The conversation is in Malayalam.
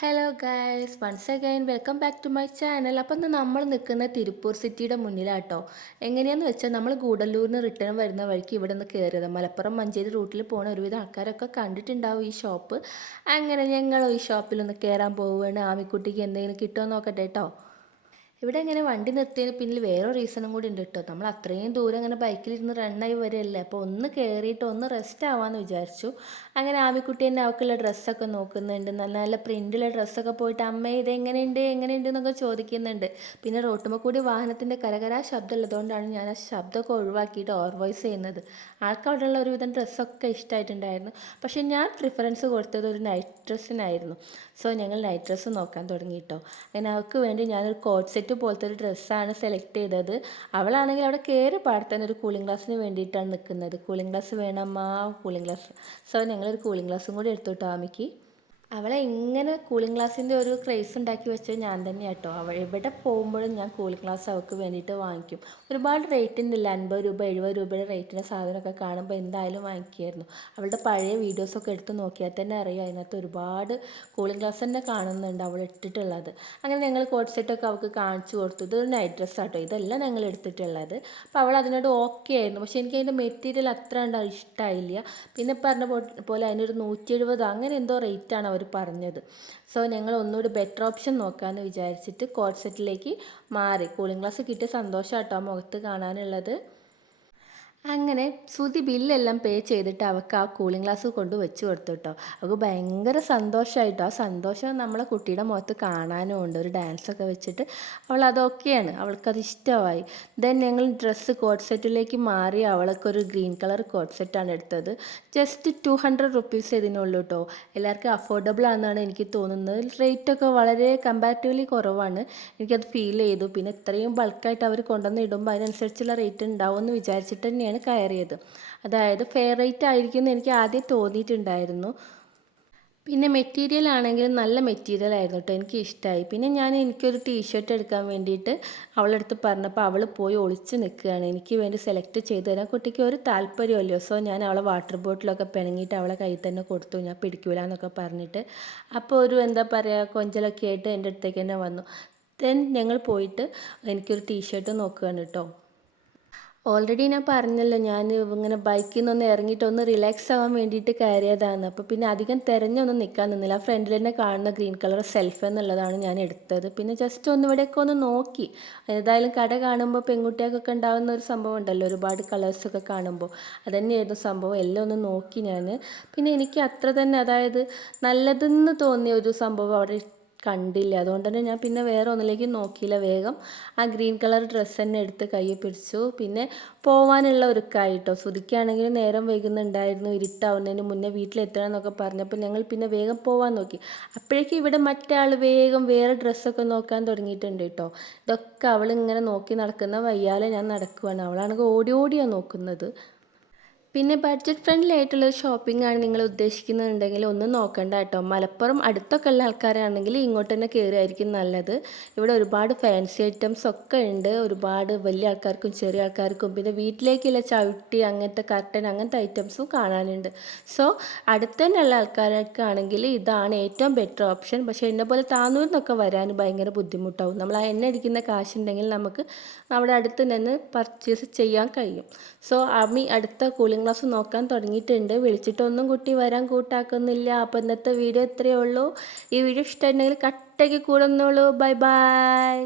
Hello guys once again welcome back to my channel. അപ്പം ഇന്ന് നമ്മൾ നിൽക്കുന്ന തിരുപ്പൂർ സിറ്റിയുടെ മുന്നിലാട്ടോ. എങ്ങനെയാന്ന് വെച്ചാൽ നമ്മൾ ഗൂഡല്ലൂരിന് റിട്ടേൺ വരുന്ന വഴിക്ക് ഇവിടെ നിന്ന് കയറിയത്. മലപ്പുറം മഞ്ചേരി റൂട്ടിൽ പോകുന്ന ഒരുവിധം ആൾക്കാരൊക്കെ കണ്ടിട്ടുണ്ടാവും ഈ ഷോപ്പ്. അങ്ങനെ ഞങ്ങൾ ഈ ഷോപ്പിലൊന്ന് കയറാൻ പോവുകയാണ്. ആമിക്കുട്ടിക്ക് എന്തെങ്കിലും കിട്ടുമോ നോക്കട്ടെ കേട്ടോ. ഇവിടെ ഇങ്ങനെ വണ്ടി നിർത്തിയതിന് പിന്നിൽ വേറെ റീസണും കൂടി ഉണ്ട് കേട്ടോ. നമ്മൾ അത്രയും ദൂരം ഇങ്ങനെ ബൈക്കിലിരുന്ന് റണ്ണായി വരികയല്ലേ, അപ്പോൾ ഒന്ന് കയറിയിട്ട് ഒന്ന് റെസ്റ്റ് ആവാമെന്ന് വിചാരിച്ചു. അങ്ങനെ ആമിക്കുട്ടി തന്നെ അവൾക്കുള്ള ഡ്രസ്സൊക്കെ നോക്കുന്നുണ്ട്. നല്ല നല്ല പ്രിൻ്റുള്ള ഡ്രസ്സൊക്കെ പോയിട്ട് അമ്മേ ഇത് എങ്ങനെയുണ്ട് എന്നൊക്കെ ചോദിക്കുന്നുണ്ട്. പിന്നെ റോട്ടുമ്മ കൂടി വാഹനത്തിൻ്റെ കരകരാ ശബ്ദം ഉള്ളതുകൊണ്ടാണ് ഞാൻ ആ ശബ്ദമൊക്കെ ഒഴിവാക്കിയിട്ട് ഓവർ വോയിസ് ചെയ്യുന്നത്. ആൾക്ക് അവിടെയുള്ള ഒരുവിധം ഡ്രസ്സൊക്കെ ഇഷ്ടമായിട്ടുണ്ടായിരുന്നു. പക്ഷേ ഞാൻ പ്രിഫറൻസ് കൊടുത്തത് ഒരു നൈറ്റ് ഡ്രസ്സിനായിരുന്നു. സോ ഞങ്ങൾ നൈറ്റ് ഡ്രസ്സ് നോക്കാൻ തുടങ്ങി കേട്ടോ. അങ്ങനെ അവൾക്ക് വേണ്ടി ഞാനൊരു കോട്ട് സെറ്റ് പോലത്തെ ഒരു ഡ്രസ്സാണ് സെലക്ട് ചെയ്തത്. അവളാണെങ്കിൽ അവിടെ കയറി പാടത്തന്നെ ഒരു കൂളിംഗ് ഗ്ലാസ്സിന് വേണ്ടിയിട്ടാണ് നിൽക്കുന്നത്. കൂളിംഗ് ഗ്ലാസ് വേണമ്മ, കൂളിംഗ് ഗ്ലാസ്. സോ ഞങ്ങളൊരു കൂളിംഗ് ഗ്ലാസും കൂടി എടുത്തു കേട്ടോ ആമിക്ക്. അവളെ ഇങ്ങനെ കൂളിംഗ് ഗ്ലാസിൻ്റെ ഒരു ക്രേസ് ഉണ്ടാക്കി വെച്ചത് ഞാൻ തന്നെ കേട്ടോ. അവൾ എവിടെ പോകുമ്പോഴും ഞാൻ കൂളിംഗ് ഗ്ലാസ് അവൾക്ക് വേണ്ടിയിട്ട് വാങ്ങിക്കും. ഒരുപാട് റേറ്റിൻ്റെ ഇല്ല, 50 രൂപ 70 രൂപയുടെ റേറ്റിൻ്റെ സാധനമൊക്കെ കാണുമ്പോൾ എന്തായാലും വാങ്ങിക്കുമായിരുന്നു. അവളുടെ പഴയ വീഡിയോസൊക്കെ എടുത്ത് നോക്കിയാൽ തന്നെ അറിയാം, അതിനകത്ത് ഒരുപാട് കൂളിംഗ് ഗ്ലാസ് തന്നെ കാണുന്നുണ്ട് അവൾ ഇട്ടിട്ടുള്ളത്. അങ്ങനെ ഞങ്ങൾ കോട്ട് സെറ്റൊക്കെ അവൾക്ക് കാണിച്ചു കൊടുത്തു. ഇതൊരു നൈറ്റ് ഡ്രസ്സ് ആട്ടോ, ഇതെല്ലാം ഞങ്ങൾ എടുത്തിട്ടുള്ളത്. അപ്പോൾ അവൾ അതിനോട് ഓക്കെ ആയിരുന്നു. പക്ഷേ എനിക്ക് അതിൻ്റെ മെറ്റീരിയൽ അത്ര കണ്ട് ഇഷ്ടമായില്ല. പിന്നെ പറഞ്ഞ പോലെ അതിനൊരു 170 അങ്ങനെ എന്തോ റേറ്റാണ് അവർ പറഞ്ഞത്. സോ ഞങ്ങൾ ഒന്നുകൂടി ബെറ്റർ ഓപ്ഷൻ നോക്കാമെന്ന് വിചാരിച്ചിട്ട് കോട്ട് സെറ്റിലേക്ക് മാറി. കൂളിംഗ് ഗ്ലാസ് കിട്ടിയ സന്തോഷം കേട്ടോ മുഖത്ത് കാണാനുള്ളത്. അങ്ങനെ ശ്രുതി ബില്ലെല്ലാം പേ ചെയ്തിട്ട് അവൾക്ക് ആ കൂളിംഗ് ഗ്ലാസ് കൊണ്ട് വെച്ച് കൊടുത്തു കേട്ടോ. അവൾക്ക് ഭയങ്കര സന്തോഷമായിട്ടോ. ആ സന്തോഷം നമ്മളെ കുട്ടിയുടെ മുഖത്ത് കാണാനും ഉണ്ട്. ഒരു ഡാൻസൊക്കെ വെച്ചിട്ട് അവൾ അതൊക്കെയാണ്, അവൾക്കത് ഇഷ്ടമായി. ദെൻ ഞങ്ങൾ ഡ്രസ്സ് കോട്ട് സെറ്റിലേക്ക് മാറി. അവൾക്കൊരു ഗ്രീൻ കളർ കോട്ട് സെറ്റാണ് എടുത്തത്. ജസ്റ്റ് 200 റുപ്പീസ് ഇതിനുള്ളൂ കേട്ടോ. എല്ലാവർക്കും അഫോർഡബിൾ ആണെന്നാണ് എനിക്ക് തോന്നുന്നത്. റേറ്റൊക്കെ വളരെ കമ്പാരിറ്റീവ്ലി കുറവാണ്, എനിക്കത് ഫീൽ ചെയ്തു. പിന്നെ ഇത്രയും ബൾക്കായിട്ട് അവർ കൊണ്ടുവന്ന് ഇടുമ്പോൾ അതിനനുസരിച്ചുള്ള റേറ്റ് ഉണ്ടാവും എന്ന് വിചാരിച്ചിട്ട് തന്നെയാണ് കയറിയത്. അതായത് ഫെയർ റേറ്റ് ആയിരിക്കും എന്ന് എനിക്ക് ആദ്യം തോന്നിയിട്ടുണ്ടായിരുന്നു. പിന്നെ മെറ്റീരിയൽ ആണെങ്കിലും നല്ല മെറ്റീരിയൽ ആയിരുന്നു കേട്ടോ, എനിക്ക് ഇഷ്ടമായി. പിന്നെ എനിക്കൊരു ടീഷർട്ട് എടുക്കാൻ വേണ്ടിയിട്ട് അവളടുത്ത് പറഞ്ഞപ്പോൾ അവൾ പോയി ഒളിച്ച് നിൽക്കുകയാണ്. എനിക്ക് വേണ്ടി സെലക്ട് ചെയ്ത് തരാൻ കുട്ടിക്ക് ഒരു താല്പര്യമല്ലോ. സോ ഞാൻ അവളെ വാട്ടർ ബോട്ടിലൊക്കെ പിണങ്ങിയിട്ട് അവളെ കയ്യിൽ തന്നെ കൊടുത്തു, ഞാൻ പിടിക്കൂല എന്നൊക്കെ പറഞ്ഞിട്ട്. അപ്പോൾ ഒരു എന്താ പറയുക കൊഞ്ചലൊക്കെ ആയിട്ട് എൻ്റെ അടുത്തേക്ക് തന്നെ വന്നു. ദെൻ ഞങ്ങൾ പോയിട്ട് എനിക്കൊരു ടീഷർട്ട് നോക്കുകയാണ് കേട്ടോ. ഓൾറെഡി ഞാൻ പറഞ്ഞല്ലോ, ഞാൻ ഇങ്ങനെ ബൈക്കിൽ നിന്നൊന്ന് ഇറങ്ങിയിട്ട് ഒന്ന് റിലാക്സ് ആവാൻ വേണ്ടിയിട്ട് കയറിയതാണ്. അപ്പോൾ പിന്നെ അധികം തിരഞ്ഞൊന്നും നിൽക്കാൻ നിന്നില്ല. ആ ഫ്രണ്ടിൽ തന്നെ കാണുന്ന ഗ്രീൻ കളർ സെൽഫ് എന്നുള്ളതാണ് ഞാൻ എടുത്തത്. പിന്നെ ജസ്റ്റ് ഒന്ന് ഇവിടെയൊക്കെ ഒന്ന് നോക്കി. ഏതായാലും കട കാണുമ്പോൾ പെൺകുട്ടികൾക്കൊക്കെ ഉണ്ടാകുന്ന ഒരു സംഭവം ഉണ്ടല്ലോ, ഒരുപാട് കളേഴ്സൊക്കെ കാണുമ്പോൾ അതുതന്നെയായിരുന്നു സംഭവം. എല്ലാം ഒന്ന് നോക്കി ഞാൻ. പിന്നെ എനിക്ക് അത്ര തന്നെ അതായത് നല്ലതെന്ന് തോന്നിയ ഒരു സംഭവം അവിടെ കണ്ടില്ല. അതുകൊണ്ട് തന്നെ ഞാൻ പിന്നെ വേറെ ഒന്നിലേക്ക് നോക്കിയില്ല. വേഗം ആ ഗ്രീൻ കളർ ഡ്രസ്സ് തന്നെ എടുത്ത് കയ്യിൽ പിടിച്ചു. പിന്നെ പോവാനുള്ള ഒരുക്കായിട്ടോ. ശ്രുതിക്കാണെങ്കിലും നേരം വൈകുന്നുണ്ടായിരുന്നു, ഇരുട്ടാവുന്നതിന് മുന്നേ വീട്ടിലെത്തണം എന്നൊക്കെ പറഞ്ഞപ്പോൾ ഞങ്ങൾ പിന്നെ വേഗം പോവാൻ നോക്കി. അപ്പോഴേക്കും ഇവിടെ മറ്റേ ആൾ വേഗം വേറെ ഡ്രസ്സൊക്കെ നോക്കാൻ തുടങ്ങിയിട്ടുണ്ട് കേട്ടോ. ഇതൊക്കെ അവളിങ്ങനെ നോക്കി നടക്കുന്ന വയ്യാലെ ഞാൻ നടക്കുവാണ്. അവളാണെങ്കിൽ ഓടി ഓടിയാണ് നോക്കുന്നത്. പിന്നെ ബഡ്ജറ്റ് ഫ്രണ്ട്ലി ആയിട്ടുള്ള ഷോപ്പിംഗ് ആണ് നിങ്ങൾ ഉദ്ദേശിക്കുന്നുണ്ടെങ്കിൽ ഒന്നും നോക്കണ്ട കേട്ടോ. മലപ്പുറം അടുത്തൊക്കെ ഉള്ള ആൾക്കാരാണെങ്കിൽ ഇങ്ങോട്ട് തന്നെ കയറിയായിരിക്കും നല്ലത്. ഇവിടെ ഒരുപാട് ഫാൻസി ഐറ്റംസ് ഒക്കെ ഉണ്ട്. ഒരുപാട് വലിയ ആൾക്കാർക്കും ചെറിയ ആൾക്കാർക്കും പിന്നെ വീട്ടിലേക്കുള്ള ചവിട്ടി അങ്ങനത്തെ കർട്ടൻ അങ്ങനത്തെ ഐറ്റംസും കാണാനുണ്ട്. സോ അടുത്ത് തന്നെയുള്ള ആൾക്കാർക്കാണെങ്കിൽ ഇതാണ് ഏറ്റവും ബെറ്റർ ഓപ്ഷൻ. പക്ഷേ എന്നെ പോലെ താന്നൂരിൽ നിന്നൊക്കെ വരാൻ ഭയങ്കര ബുദ്ധിമുട്ടാവും. നമ്മൾ ആ എണ്ണ അടിക്കുന്ന കാശുണ്ടെങ്കിൽ നമുക്ക് അവിടെ അടുത്ത് നിന്ന് പർച്ചേസ് ചെയ്യാൻ കഴിയും. സോ അമ്മി അടുത്ത കൂളിംഗ് ഗ്ലാസ് നോക്കാൻ തുടങ്ങിയിട്ടുണ്ട്. വിളിച്ചിട്ടൊന്നും കുട്ടി വരാൻ കൂട്ടാക്കുന്നില്ല. അപ്പോൾ ഇന്നത്തെ വീഡിയോ ഇത്രയേ ഉള്ളൂ. ഈ വീഡിയോ ഇഷ്ടമായിട്ടുണ്ടെങ്കിൽ കട്ടയ്ക്ക് കൂടുന്നുള്ളൂ. Bye bye.